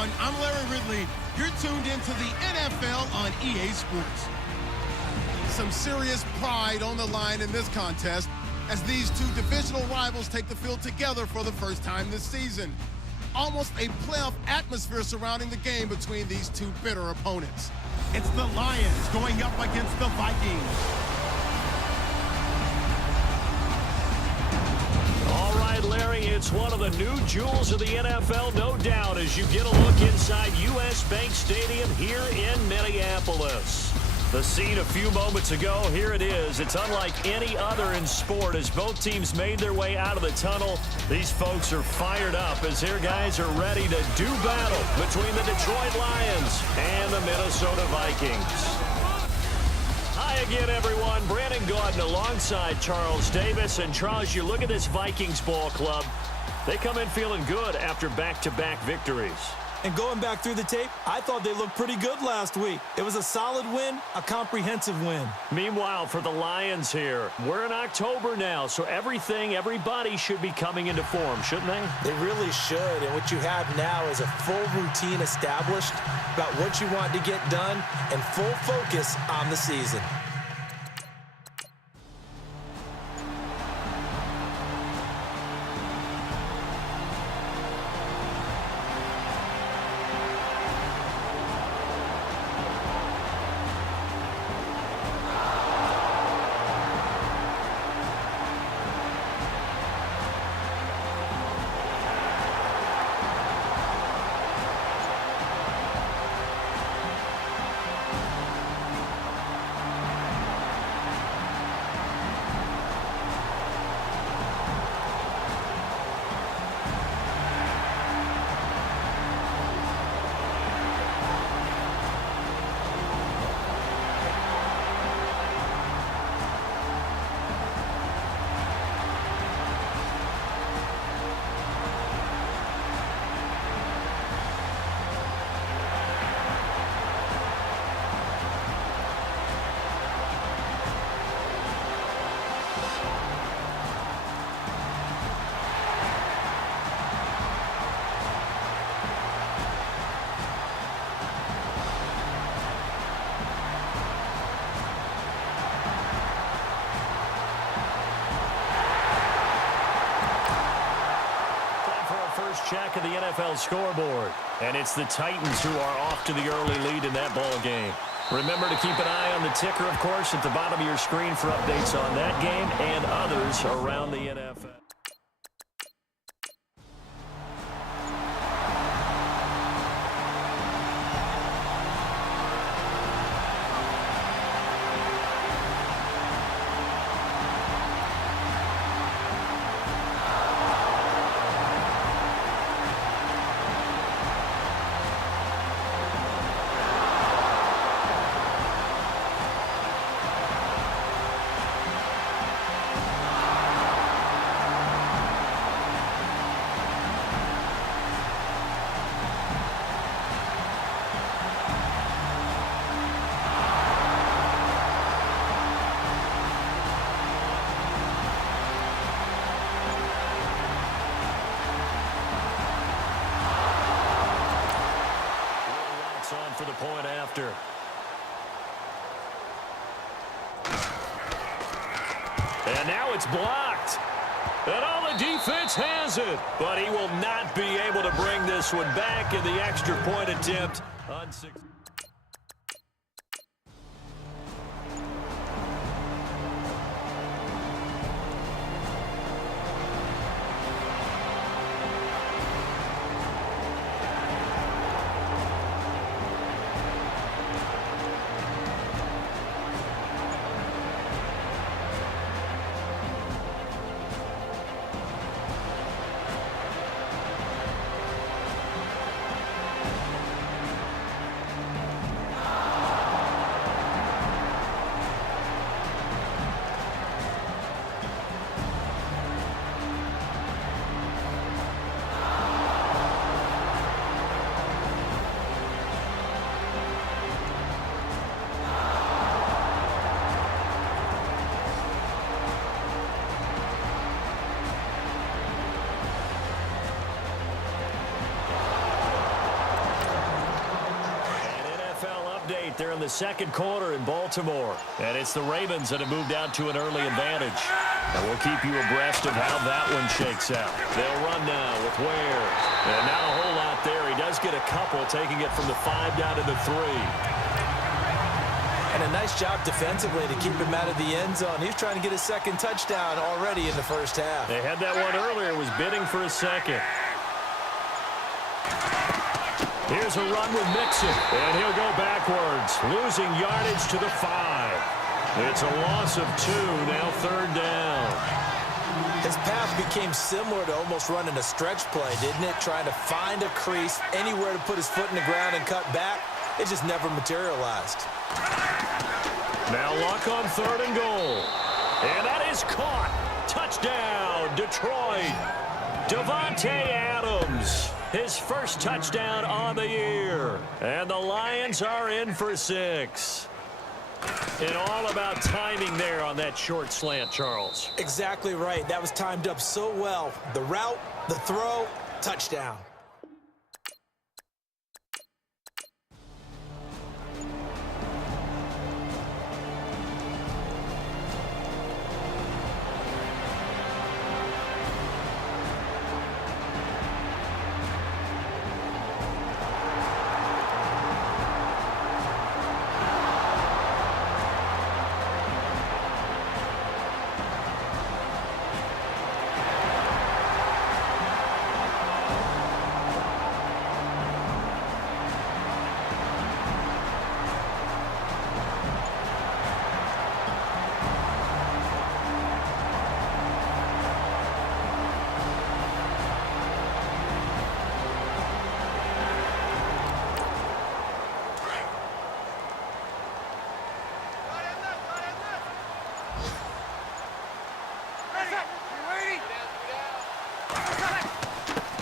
everyone. I'm Larry Ridley. You're tuned into the NFL on EA Sports. Some serious pride on the line in this contest as these two divisional rivals take the field together for the first time this season. Almost a playoff atmosphere surrounding the game between these two bitter opponents. It's the Lions going up against the Vikings. All right, Larry, it's one of the new jewels of the NFL, no doubt, as you get a look inside U.S. Bank Stadium here in Minneapolis. The scene a few moments ago, here it is. It's unlike any other in sport as both teams made their way out of the tunnel. These folks are fired up as their guys are ready to do battle between the Detroit Lions and the Minnesota Vikings. Hi again, everyone. Brandon Gaudin alongside Charles Davis. And Charles, you look at this Vikings ball club. They come in feeling good after back-to-back victories. And going back through the tape, I thought they looked pretty good last week. It was a solid win, a comprehensive win. Meanwhile, for the Lions here, we're in October now, so everybody should be coming into form, shouldn't they? They really should, and what you have now is a full routine established about what you want to get done and full focus on the season. Check of the NFL scoreboard. And it's the Titans who are off to the early lead in that ball game. Remember to keep an eye on the ticker, of course, at the bottom of your screen for updates on that game and others around the NFL. For the point after. And now it's blocked. And all the defense has it. But he will not be able to bring this one back in the extra point attempt on 6. update. They're in the second quarter in Baltimore. And it's the Ravens that have moved out to an early advantage. And we'll keep you abreast of how that one shakes out. They'll run now with Ware. And not a whole lot there. He does get a couple, taking it from the 5 down to the 3. And a nice job defensively to keep him out of the end zone. He's trying to get his second touchdown already in the first half. They had that one earlier, was bidding for a second. Here's a run with Mixon, and he'll go backwards, losing yardage to the 5. It's a loss of 2, now 3rd down. His path became similar to almost running a stretch play, didn't it? Trying to find a crease, anywhere to put his foot in the ground and cut back. It just never materialized. Now Luck on 3rd and goal. And that is caught. Touchdown, Detroit. Davante Adams, his first touchdown on the year. And the Lions are in for 6. And all about timing there on that short slant, Charles. Exactly right. That was timed up so well. The route, the throw, touchdown.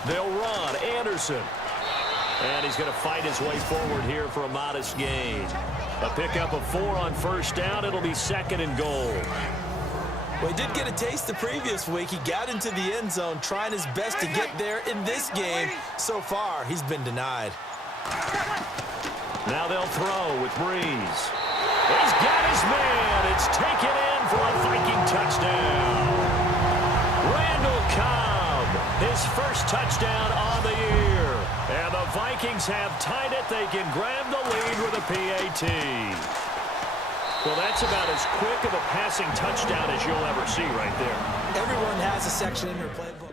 They'll run. Anderson. And he's going to fight his way forward here for a modest gain. A pickup of 4 on 1st down. It'll be 2nd and goal. Well, he did get a taste the previous week. He got into the end zone, trying his best to get there in this game. So far, he's been denied. Now they'll throw with Breeze. He's got his man. It's taken in for a Viking touchdown. Randall Cobb, his first touchdown on the year. And the Vikings have tied it. They can grab the lead with a PAT. Well, that's about as quick of a passing touchdown as you'll ever see right there. Everyone has a section in their playbook.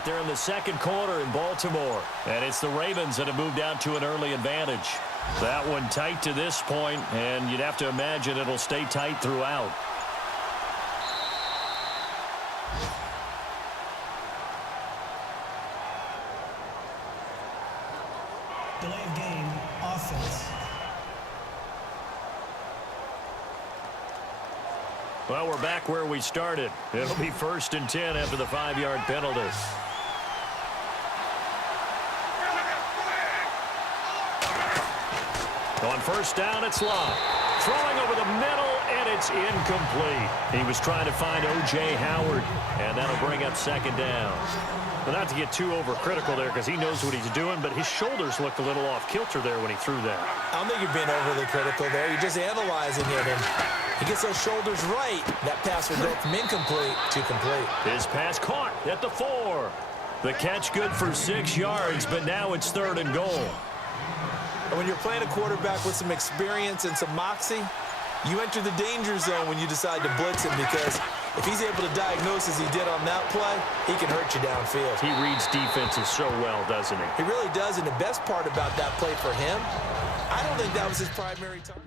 point there in the second quarter in Baltimore. And it's the Ravens that have moved out to an early advantage. That one tight to this point, and you'd have to imagine it'll stay tight throughout. Delay of game, offense. Well, we're back where we started. It'll be 1st and 10 after the 5-yard penalty. On 1st down, it's Love. Throwing over the middle, and it's incomplete. He was trying to find O.J. Howard, and that'll bring up 2nd down. But not to get too overcritical there because he knows what he's doing, but his shoulders looked a little off kilter there when he threw that. I don't think you're being overly critical there. You're just analyzing it, and he gets those shoulders right. That pass will go from incomplete to complete. His pass caught at the 4. The catch good for 6 yards, but now it's 3rd and goal. And when you're playing a quarterback with some experience and some moxie, you enter the danger zone when you decide to blitz him because if he's able to diagnose as he did on that play, he can hurt you downfield. He reads defenses so well, doesn't he? He really does, and the best part about that play for him, I don't think that was his primary target.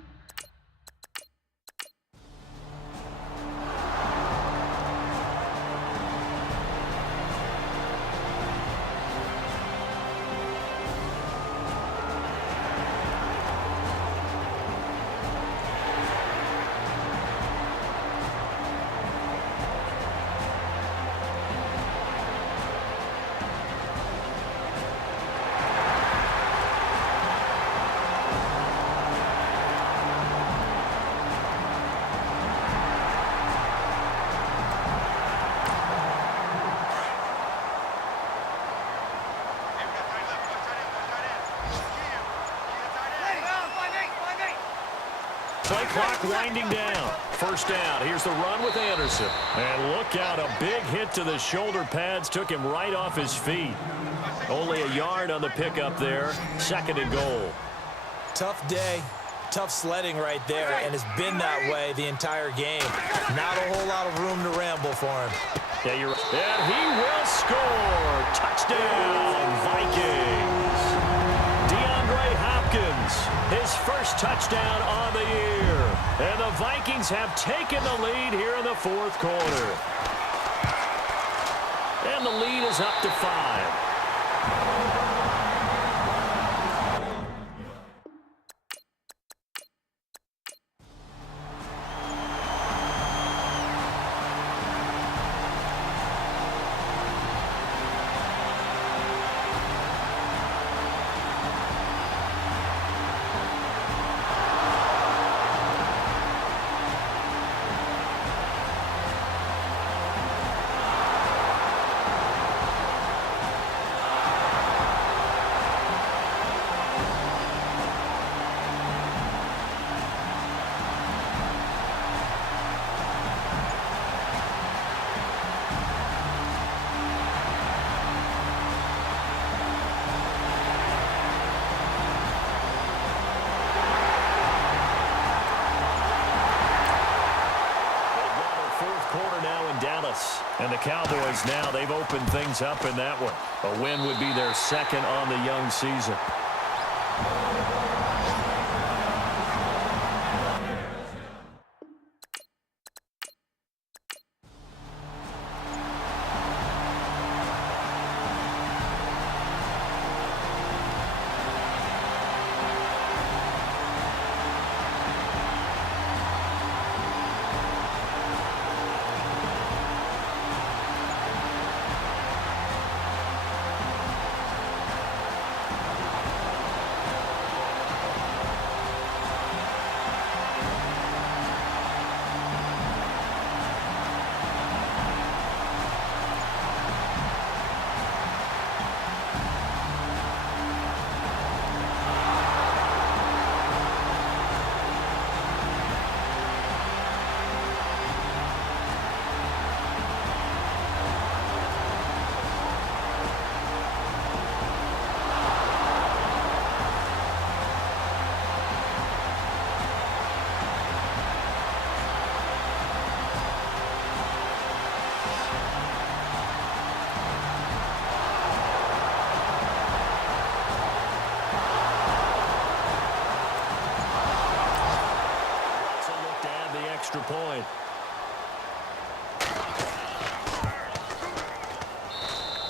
Play clock winding down. 1st down. Here's the run with Anderson. And look out, a big hit to the shoulder pads took him right off his feet. Only a yard on the pickup there. 2nd and goal. Tough day, tough sledding right there, and it's been that way the entire game. Not a whole lot of room to ramble for him. Yeah, you're right. And he will score. Touchdown, Vikings. DeAndre Hopkins, his 1st touchdown on the year. And the Vikings have taken the lead here in the 4th quarter. And the lead is up to 5. And the Cowboys now, they've opened things up in that one. A win would be their 2nd on the young season. extra point.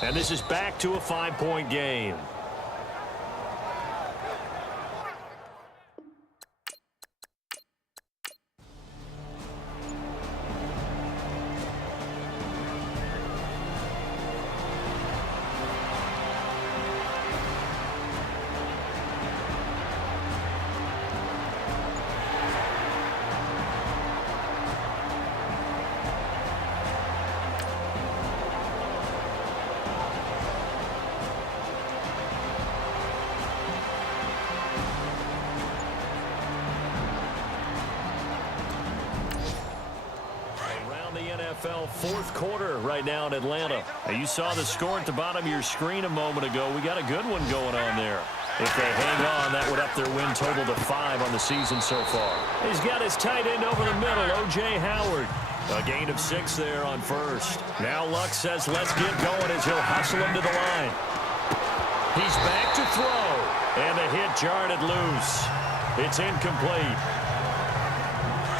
And this is back to a 5-point game. NFL fourth quarter right now in Atlanta. Now, you saw the score at the bottom of your screen a moment ago. We got a good one going on there. If they hang on, that would up their win total to 5 on the season so far. He's got his tight end over the middle, O.J. Howard. A gain of 6 there on first. Now Luck says let's get going as he'll hustle him to the line. He's back to throw. And the hit jarred it loose. It's incomplete.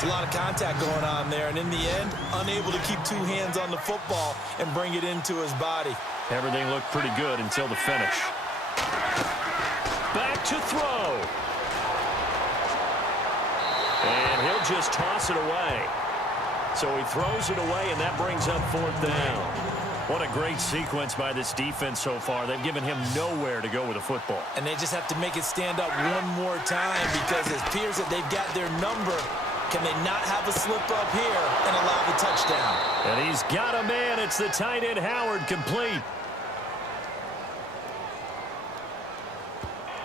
A lot of contact going on there, and in the end, unable to keep 2 hands on the football and bring it into his body. Everything looked pretty good until the finish. Back to throw. And he'll just toss it away. So he throws it away, and that brings up 4th down. What a great sequence by this defense so far. They've given him nowhere to go with the football. And they just have to make it stand up one more time because it appears that they've got their number. Can they not have a slip up here and allow the touchdown? And he's got a man. It's the tight end Howard, complete.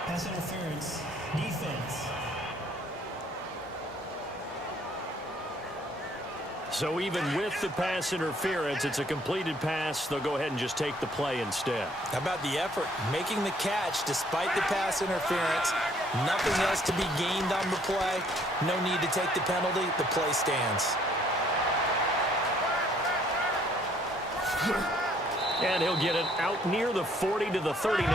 Pass interference. Defense. So even with the pass interference, it's a completed pass. They'll go ahead and just take the play instead. How about the effort? Making the catch despite the pass interference. Nothing else to be gained on the play. No need to take the penalty. The play stands. And he'll get it out near the 40 to the 39.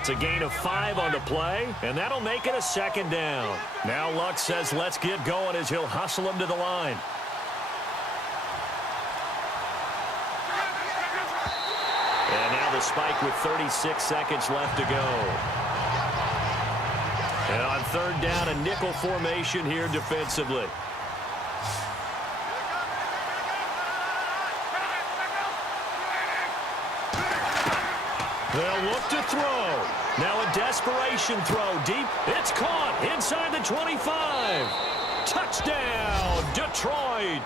It's a gain of 5 on the play, and that'll make it a 2nd down. Now Luck says let's get going as he'll hustle him to the line. And now the spike with 36 seconds left to go. And on 3rd down, a nickel formation here defensively. They'll look to throw. Now a desperation throw deep. It's caught inside the 25. Touchdown, Detroit.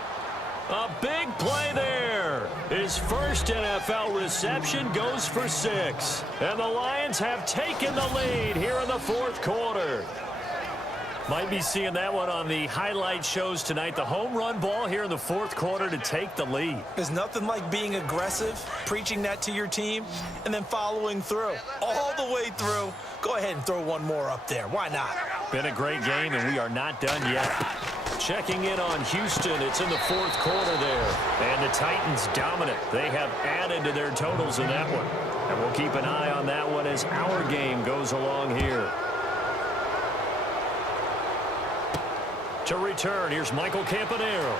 A big play there. His first NFL reception goes for 6. And the Lions have taken the lead here in the 4th quarter. Might be seeing that one on the highlight shows tonight. The home run ball here in the 4th quarter to take the lead. There's nothing like being aggressive, preaching that to your team, and then following through. All the way through. Go ahead and throw one more up there. Why not? Been a great game, and we are not done yet. Checking in on Houston. It's in the 4th quarter there. And the Titans dominant. They have added to their totals in that one. And we'll keep an eye on that one as our game goes along here. To return, here's Michael Campanero.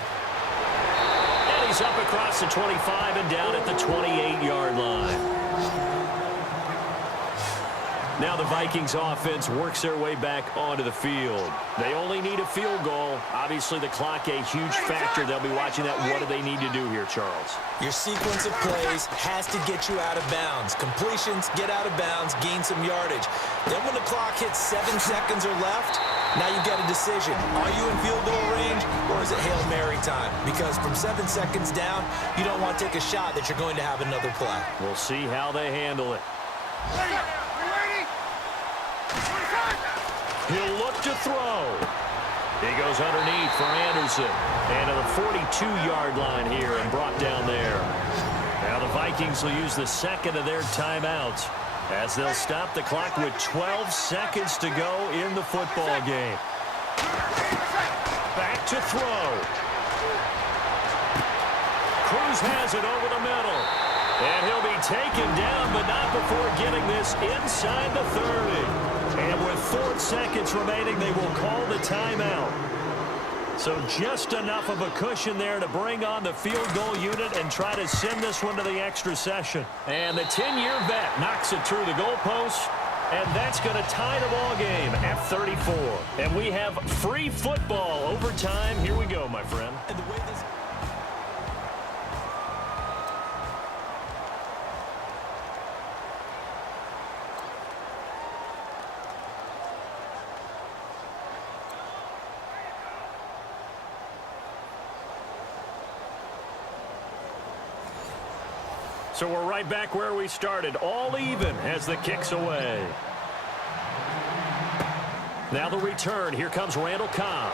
And he's up across the 25 and down at the 28-yard line. Now the Vikings offense works their way back onto the field. They only need a field goal. Obviously, the clock a huge factor. They'll be watching that. What do they need to do here, Charles? Your sequence of plays has to get you out of bounds. Completions, get out of bounds, gain some yardage. Then when the clock hits 7 seconds or left, now you've got a decision. Are you in field goal range, or is it Hail Mary time? Because from 7 seconds down, you don't want to take a shot that you're going to have another play. We'll see how they handle it. He'll look to throw. He goes underneath for Anderson. And to the 42-yard line here and brought down there. Now the Vikings will use the 2nd of their timeouts as they'll stop the clock with 12 seconds to go in the football game. Back to throw. Cruz has it over the middle. And he'll be taken down, but not before getting this inside the 30. And with 4 seconds remaining, they will call the timeout. So just enough of a cushion there to bring on the field goal unit and try to send this one to the extra session. And the 10-year vet knocks it through the goalpost. And that's going to tie the ball game at 34. And we have free football overtime. Here we go, my friend. And the way this... So we're right back where we started, all even as the kick's away. Now the return. Here comes Randall Cobb.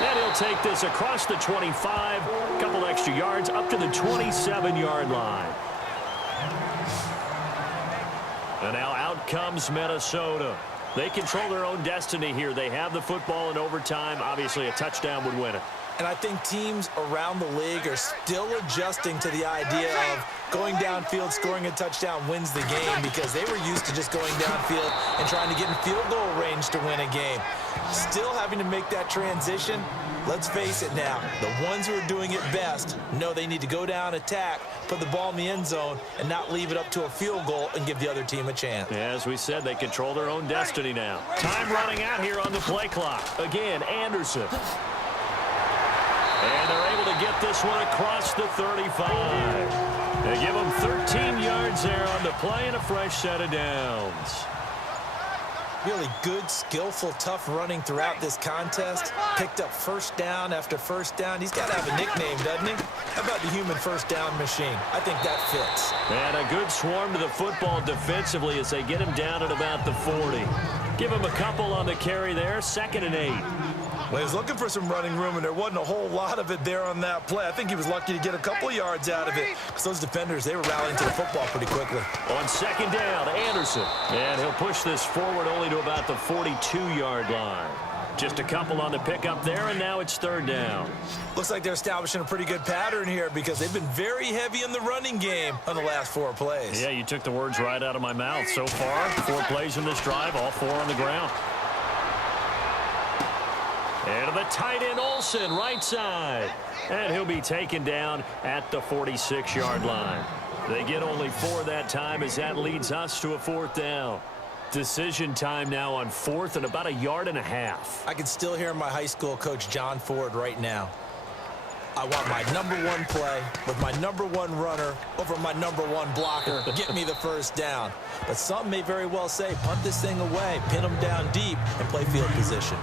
And he'll take this across the 25, a couple extra yards up to the 27-yard line. And now out comes Minnesota. They control their own destiny here. They have the football in overtime. Obviously, a touchdown would win it. And I think teams around the league are still adjusting to the idea of going downfield, scoring a touchdown wins the game, because they were used to just going downfield and trying to get in field goal range to win a game. Still having to make that transition. Let's face it now, the ones who are doing it best know they need to go down, attack, put the ball in the end zone, and not leave it up to a field goal and give the other team a chance. As we said, they control their own destiny now. Time running out here on the play clock. Again, Anderson. And they're able to get this one across the 35. They give them 13 yards there on the play and a fresh set of downs. Really good, skillful, tough running throughout this contest. Picked up first down after first down. He's got to have a nickname, doesn't he? How about the human first down machine? I think that fits. And a good swarm to the football defensively as they get him down at about the 40. Give him a couple on the carry there, 2nd and 8. Well, he was looking for some running room, and there wasn't a whole lot of it there on that play. I think he was lucky to get a couple yards out of it, because those defenders, they were rallying to the football pretty quickly. On 2nd down, Anderson. And he'll push this forward only to about the 42-yard line. Just a couple on the pickup there, and now it's 3rd down. Looks like they're establishing a pretty good pattern here, because they've been very heavy in the running game on the last 4 plays. Yeah, you took the words right out of my mouth. So far, 4 plays in this drive, all 4 on the ground. And to the tight end, Olsen, right side. And he'll be taken down at the 46-yard line. They get only 4 that time, as that leads us to a 4th down. Decision time now on 4th and about 1.5 yards. I can still hear my high school coach, John Ford, right now. I want my #1 play with my #1 runner over my #1 blocker. Get me the first down. But some may very well say, punt this thing away, pin them down deep, and play field position.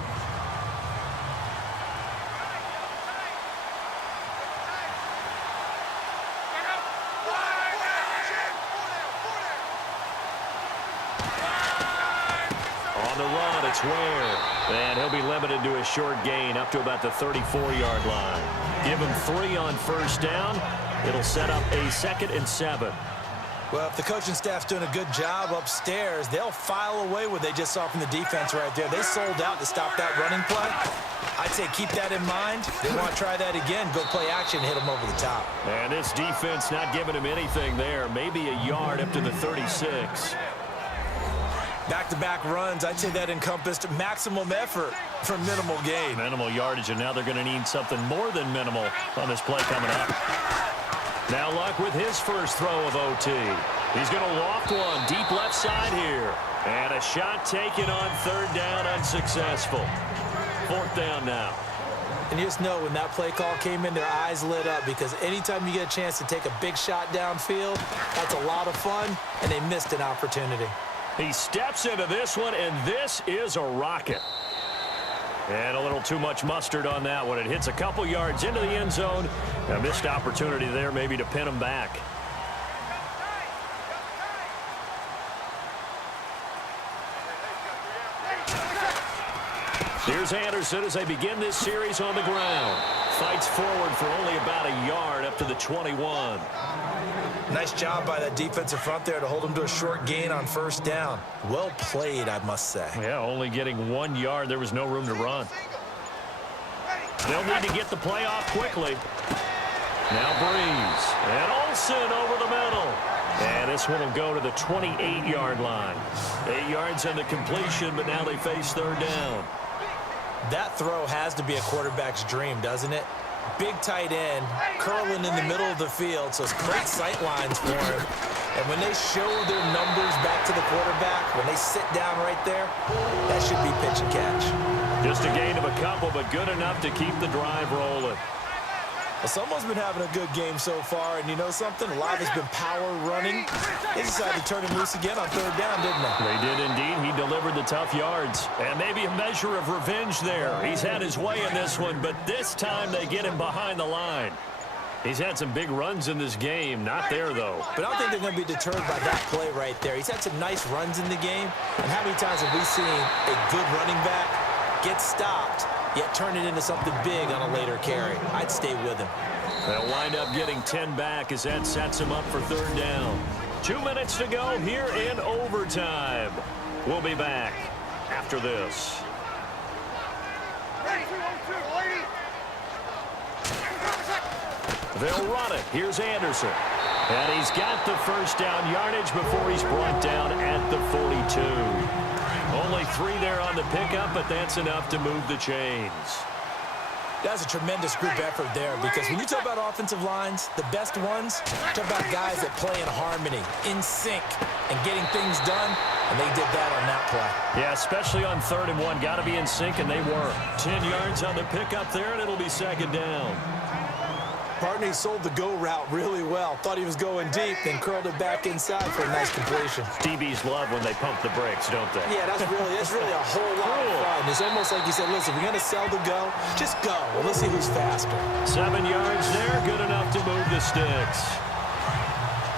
It's Ware. And he'll be limited to a short gain up to about the 34-yard line. Give him 3 on first down. It'll set up a 2nd and 7. Well, if the coaching staff's doing a good job upstairs, they'll file away what they just saw from the defense right there. They sold out to stop that running play. I'd say keep that in mind. They want to try that again. Go play action, hit them over the top. And this defense not giving him anything there. Maybe a yard up to the 36. Back-to-back runs, I'd say that encompassed maximum effort for minimal gain. Minimal yardage, and now they're going to need something more than minimal on this play coming up. Now Luck with his first throw of OT. He's going to loft one deep left side here. And a shot taken on 3rd down, unsuccessful. 4th down now. And you just know when that play call came in, their eyes lit up, because anytime you get a chance to take a big shot downfield, that's a lot of fun, and they missed an opportunity. He steps into this one, and this is a rocket. And a little too much mustard on that one. It hits a couple yards into the end zone. A missed opportunity there maybe to pin him back. Here's Anderson as they begin this series on the ground. Fights forward for only about 1 yard up to the 21. Nice job by that defensive front there to hold him to a short gain on first down. Well played, I must say. Yeah, only getting 1 yard. There was no room to run. They'll need to get the play off quickly. Now Breeze. And Olsen over the middle. And this one will go to the 28-yard line. 8 yards on the completion, but now they face 3rd down. That throw has to be a quarterback's dream, doesn't it? Big tight end, curling in the middle of the field, so it's great sight lines for him. And when they show their numbers back to the quarterback, when they sit down right there, that should be pitch and catch. Just a gain of a couple, but good enough to keep the drive rolling. Well, someone's been having a good game so far, and you know something? A lot has been power running. They decided to turn him loose again on third down, didn't they? They did indeed. He delivered the tough yards. And maybe a measure of revenge there. He's had his way in this one, but this time they get him behind the line. He's had some big runs in this game. Not there, though. But I don't think they're going to be deterred by that play right there. He's had some nice runs in the game. And how many times have we seen a good running back get stopped, yet turn it into something big on a later carry? I'd stay with him. They'll wind up getting 10 back as that sets him up for third down. 2 minutes to go here in overtime. We'll be back after this. They'll run it. Here's Anderson. And he's got the first down yardage before he's brought down at the 42. Only 3 there on the pickup, but that's enough to move the chains. That's a tremendous group effort there, because when you talk about offensive lines, the best ones, talk about guys that play in harmony, in sync, and getting things done, and they did that on that play. Yeah, especially on 3rd and 1. Got to be in sync, and they were. 10 yards on the pickup there, and it'll be second down. Partner, he sold the go route really well. Thought he was going deep, then curled it back inside for a nice completion. DBs love when they pump the brakes, don't they? Yeah, that's really a whole lot of fun. It's almost like you said, listen, if you're going to sell the go, just go. Well, let's see who's faster. 7 yards there, good enough to move the sticks.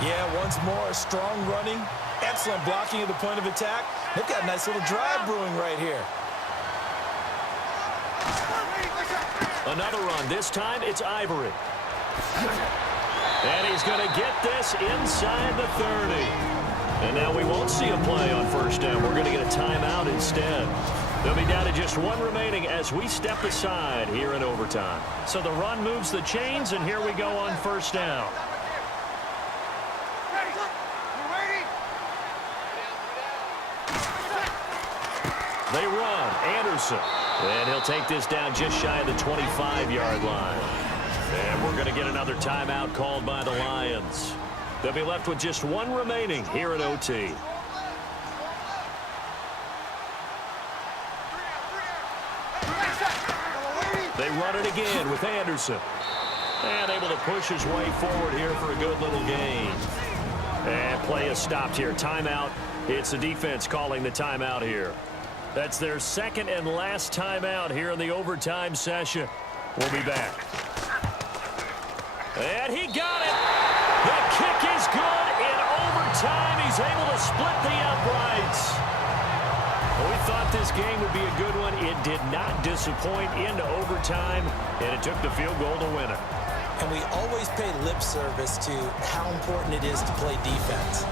Yeah, once more, strong running, excellent blocking at the point of attack. They've got a nice little drive brewing right here. Another run. This time it's Ivory. And he's going to get this inside the 30. And now we won't see a play on first down. We're going to get a timeout instead. They'll be down to just 1 remaining as we step aside here in overtime. So the run moves the chains, and here we go on first down. They run. Anderson. And he'll take this down just shy of the 25-yard line. And we're going to get another timeout called by the Lions. They'll be left with just 1 remaining here at OT. They run it again with Anderson. And able to push his way forward here for a good little gain. And play is stopped here. Timeout. It's the defense calling the timeout here. That's their second and last timeout here in the overtime session. We'll be back. And he got it. The kick is good in overtime. He's able to split the uprights. Well, we thought this game would be a good one. It did not disappoint into overtime, and it took the field goal to win it. And we always pay lip service to how important it is to play defense.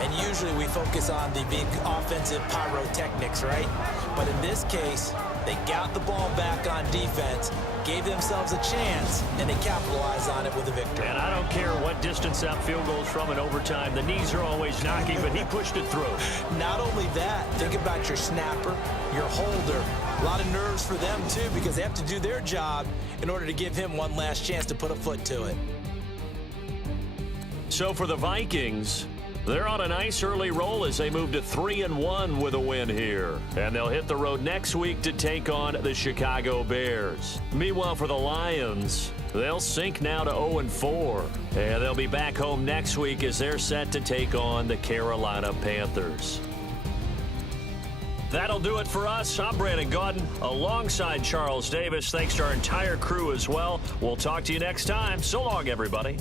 And usually we focus on the big offensive pyrotechnics, right? But in this case, they got the ball back on defense, gave themselves a chance, and they capitalized on it with a victory. And I don't care what distance that field goes from in overtime. The knees are always knocking, but he pushed it through. Not only that, think about your snapper, your holder. A lot of nerves for them, too, because they have to do their job in order to give him one last chance to put a foot to it. So for the Vikings, they're on a nice early roll as they move to 3-1 with a win here. And they'll hit the road next week to take on the Chicago Bears. Meanwhile, for the Lions, they'll sink now to 0-4. And they'll be back home next week as they're set to take on the Carolina Panthers. That'll do it for us. I'm Brandon Gaudin alongside Charles Davis. Thanks to our entire crew as well. We'll talk to you next time. So long, everybody.